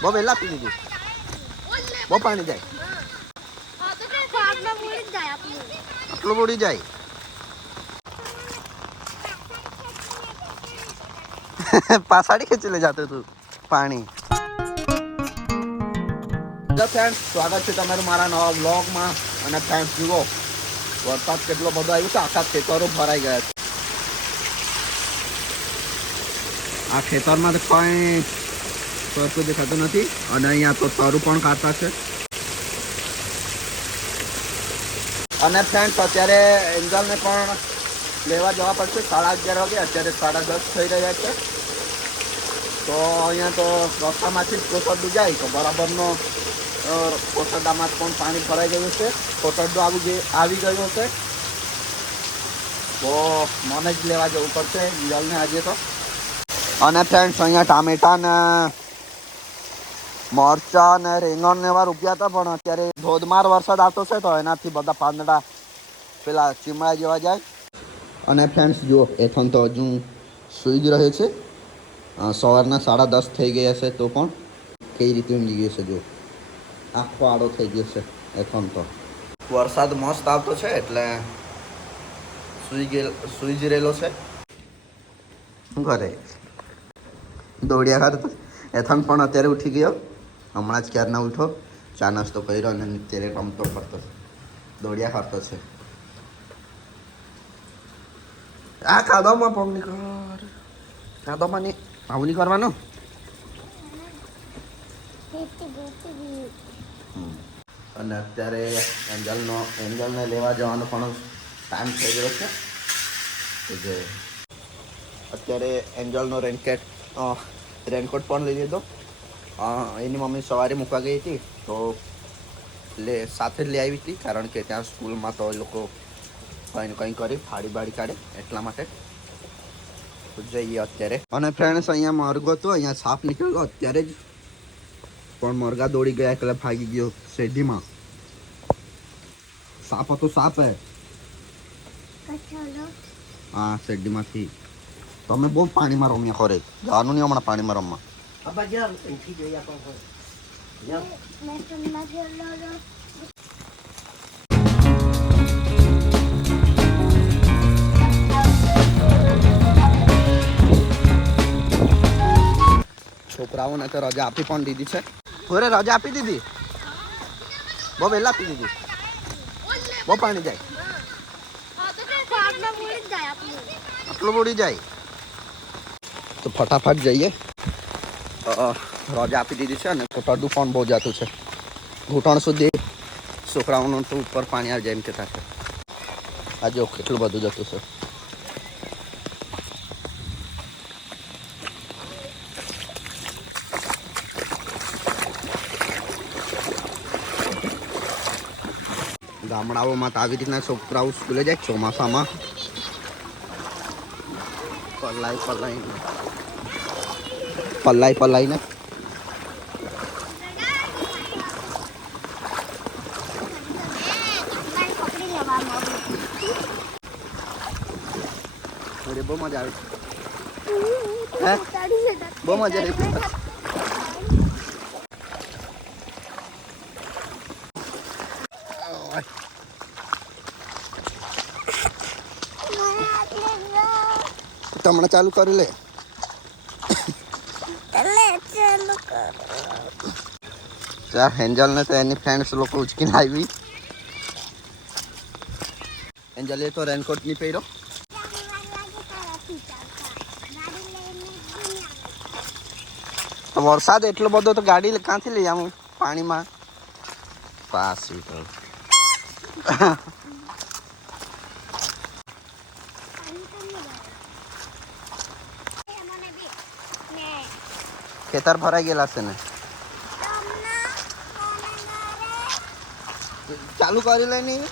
બહુ વહેલા પી લીધી. બહુ પાણી જાય. આટલું બુડી જાય. પાછાડી ખેંચી લે જાતો તું પાણી. હેલો ફ્રેન્ડ, સ્વાગત છે તમારું મારા નવા વ્લોગમાં. અને ફ્રેન્ડ જુઓ, વરસાદ કેટલો બધો આવ્યો છે. આખા ખેતરો ભરાઈ ગયા છે. આ ખેતરમાં તો કંઈ સરખું દેખાતું નથી. અને અહીંયા તો તરું પણ કાઢતા છે. અને ફ્રેન્ડ્સ, અત્યારે એન્જલને પણ લેવા જવા પડશે 11:30 વાગે. અત્યારે 10:30 થઈ રહ્યા છે. તો અહીંયા તો રસ્તામાંથી જ કોટરડું જાય તો બરાબરનો કોટરડામાં પણ પાણી ભરાઈ ગયું છે. કોટરડું આવી ગયું છે. તો મને જ લેવા જવું પડશે એન્જલને આજે તો. અને ફ્રેન્ડ્સ, અહીંયા ટામેટા ને મરચા ને રીંગણ ને એવા રૂપિયા હતા. પણ અત્યારે ધોધમાર વરસાદ આવતો છે તો એનાથી બધા પાંદડા પેલા ચીમડા જેવા જાય. અને ફ્રેન્ડ્સ જુઓ, એથન તો હજુ સૂઈ જ રહે છે. સવારના 10:30 થઈ ગયા છે તો પણ કઈ રીતે ઊંઘી ગયો છે. જો આખો આડો થઈ ગયો છે. એથન તો વરસાદ મસ્ત આવતો છે એટલે સૂઈ જ રહેલો છે. શું કરે? દોડ્યા કરતો. એથન પણ અત્યારે ઉઠી ગયો. હમણાં જ ક્યારના ઉઠો, ચા નાસ્તો કર્યો અને અત્યારે રમતો કરતો દોડ્યા કરતો છે. આ કાદવમાં પગ નહીં કર. કાદવમાં નહીં આવું નહીં કરવાનું. અને અત્યારે એન્જલને લેવા જવાનો પણ ટાઈમ થઈ ગયો છે. જે અત્યારે એન્જલનો રેનકોટ પણ લઈ લીધો. એની મમ્મી સવારે મૂકવા ગઈ હતી તો સાથે જ લઈ આવી હતી. કારણ કે ત્યાં સ્કૂલમાં તો એ લોકો કંઈ કંઈ કરી ફાડી કાઢે એટલા માટે જઈએ અત્યારે. અને ફ્રેન્ડ્સ, અહીંયા મરઘો હતો, અહીંયા સાપ નીકળ્યો અત્યારે જ. પણ મરઘા દોડી ગયા એટલે ભાગી ગયો શેઢીમાં. સાપ હતો, સાપ હે. હા, શેઢીમાંથી. તમે બહુ પાણીમાં રમ્યા ખરે. જવાનું નહીં હમણાં પાણીમાં રમવા. છોકરાઓને તો રજા આપી પણ દીધી છે. થોડે રજા આપી દીધી. બહુ વહેલા આપી દીધી. બહુ પાણી જાય. આટલું બુડી જાય તો ફટાફટ જઈએ. રજા આપી દીધી છે અને કોટરડું પણ બહુ જતું છે. ઘૂંટણ સુધી છોકરાઓનું તો ઉપર પાણી આવી જાય એમ કહેતા છે. આજે કેટલું બધું જતું છે. ગામડાઓમાં તો આવી રીતના છોકરાઓ સ્કૂલે જાય ચોમાસામાં. પલાઈને બહુ મજા આવે. બહુ મજા આવી. હમણાં ચાલુ કરી લે. એન્જલને તો એની ફ્રેન્ડ્સ લોકો ઉચકીને આવી. એન્જલે તો રેનકોટ નહીં પહેર્યો. વરસાદ એટલો બધો તો ગાડી ક્યાંથી લઈ આવું પાણીમાં. પાછી તો ખેતર ભરાઈ ગયેલા છે ને. ચાલુ કરી લે. નહીં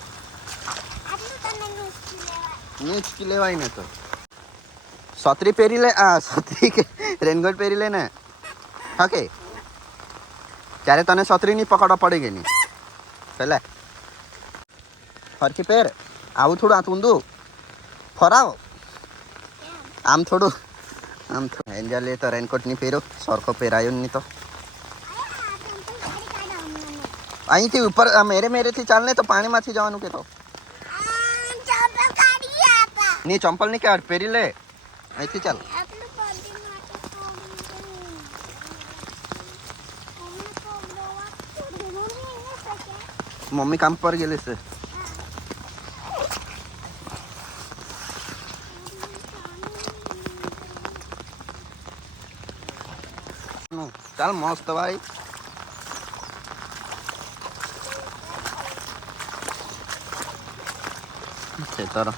ઉચકી લેવાય ને તો છત્રી પહેરી લે. છત્રી કે રેનકોટ પહેરી લે ને. ઓકે, ત્યારે તને છત્રી નહીં પકડવા પડી ગઈ નહીં. પેલા ફરકી પહેર. આવું થોડું આ ઊંધું ફરાવો. આમ થોડું આમ. એન્જલે તો રેનકોટ નહીં પહેર્યો, સરખો પહેરાયો નહીં તો અહીંથી ઉપર મેરેથી ચાલને તો પાણીમાંથી જવાનું કે તો ની ચંપલ ની કાઢ પહેરી લે અહીંથી ચાલ મમ્મી કામ પર ગયેલી છે ચાલ મસ્ત ભાઈ તારો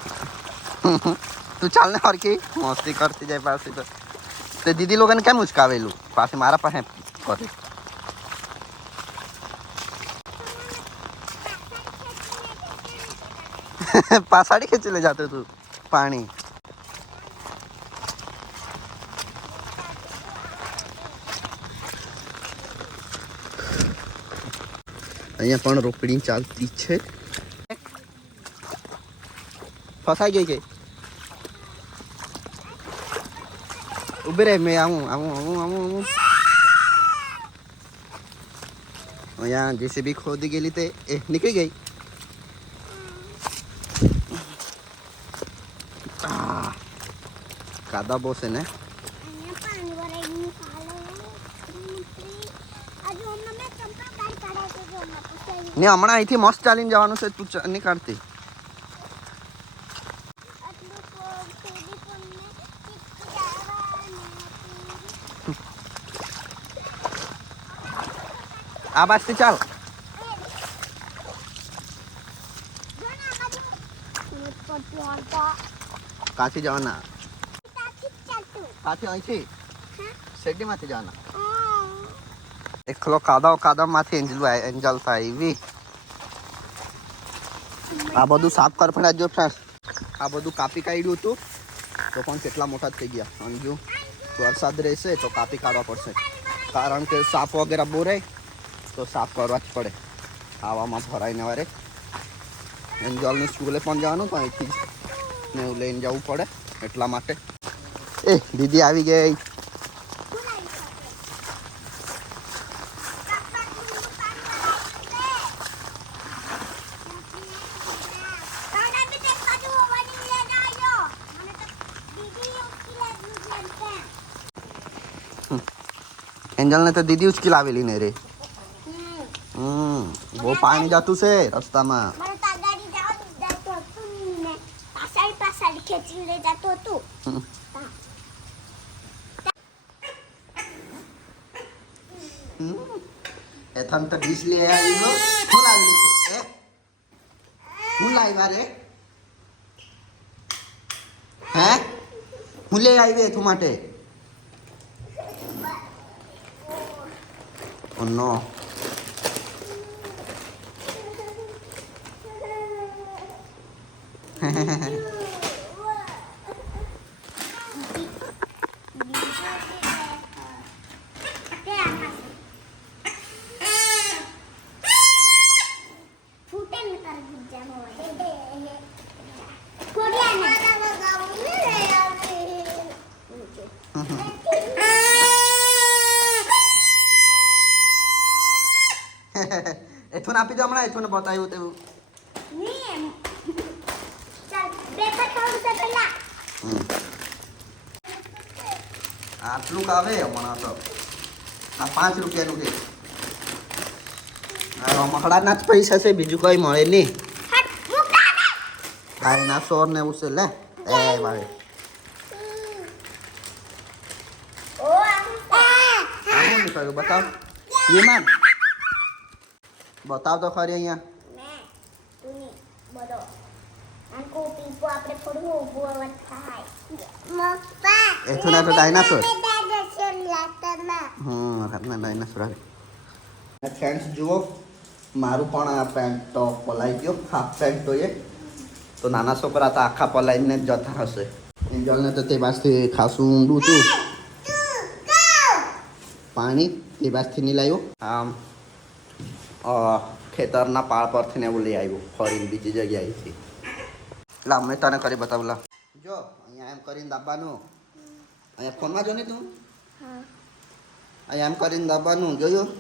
તું ચાલ ને હરકી મસ્તી કરતી જાય પાછી તો તે દીદી લોકોને કેમ ઉચકાવેલું પાછી મારા પાસે કરે પાછાડી ખેંચી લે જાતો તું પાણી અહીંયા પણ રોકડી ચાલતી છે ફસાઈ ગઈ કે ઉભી રહે મેં આવું અહીંયા જેસીબી ખોદી ગયેલી તે એ નીકળી ગઈ કાદા બહુ છે ને ને હમણાં અહીંથી મસ્ત ચાલીને જવાનું છે તું નહીં કાઢતી આ બાજથી ચાલ કાથી જવાના કાથી અહીંથી શેરડીમાંથી જવાના એકલો કાદામાંથી એન્જલ થાય એવી આ બધું સાફ કર પણ જો ફ્રેન્ડ આ બધું કાપી કાઢ્યું હતું તો પણ કેટલા મોટા થઈ ગયા અને જો વરસાદ રહેશે તો કાપી કાઢવા પડશે કારણ કે સાપ વગેરે બોરે તો સાફ કરવા જ પડે આવામાં ભરાઈને વારે એન્જલની સ્કૂલે પણ જવાનું તો અહીંથી ને એવું લઈને જવું પડે એટલા માટે એ દીદી આવી ગઈ एंजल ने तो दीदी उसकी लावेली ने रे वो पानी जातू से रास्ता में एथन तो डिश ले आई लो फुल लावेली से फुल लाईवा रे हैं હું લે આવી વે તું માટે Oh no. એથું આપી દો હમણાં એથું બતાવ્યું તેવું આટલું આવે હમણાં તો આ 5 રૂપિયાનું કે મકડાના જ પૈસા છે બીજું કઈ મળે નહીં ગાયના સોર ને એવું છે લે એ ભાઈ આવું નીકળ્યું બતાવ વિમાન बताओ तो खरी अहिया एथुना तो डायनासोर अपना डायनासोर फ्रेंड्स जुओ मारू पण आ पेंट तो पलाई गयो हाफ पेंट तो ये तो नाना छोकरा तो आखा पलाईने जता हसे एंजल ने तो ते बाजथी खासुं ऊंडું હતું पानी ते बाजथी नहीं लायो आम ખેતરના પાળ પરથી ને એવું લઈ આવ્યું ફરીને બીજી જગ્યાએથી એટલે અમે તને કરી બતાવલા જો અહીંયા એમ કરીને દાબવાનું અહીંયા ફોનમાં જો ને તું અહીંયા એમ કરીને દાબવાનું જોયું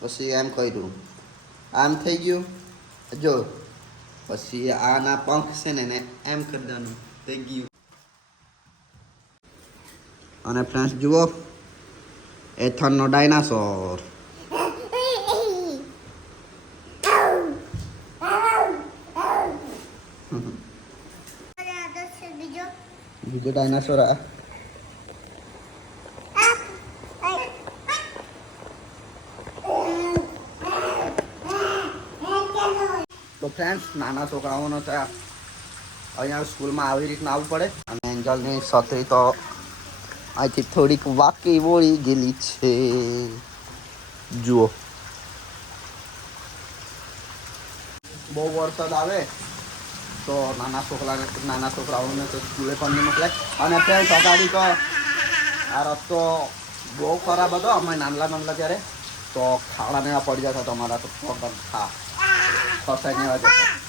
પછી એમ કર્યું આમ થઈ ગયું જો. પછી આના પંખ છે ને એને એમ કરી દેવાનું થઈ ગયું. અને ફ્રેન્ડ્સ જુઓ એથનનો ડાયનાસોર. બીજો ડાયનાસોર આ તો ફ્રેન્ડ્સ નાના છોકરાઓનો તો અહીંયા સ્કૂલમાં આવી રીતના આવવું પડે. અને એન્જલની છત્રી તો અહીંથી થોડીક વાકી વળી ગયેલી છે જુઓ. બહુ વરસાદ આવે તો નાના છોકરાઓને તો સ્કૂલે પણ નહીં મોકલે. અને ફ્રેન્ડ્સ અગાડી તો આ રસ્તો બહુ ખરાબ હતો અમે નાનલા ત્યારે. તો ખાડા ને પડી જતા તમારા તો પગ ખસાઈને એવા જતા.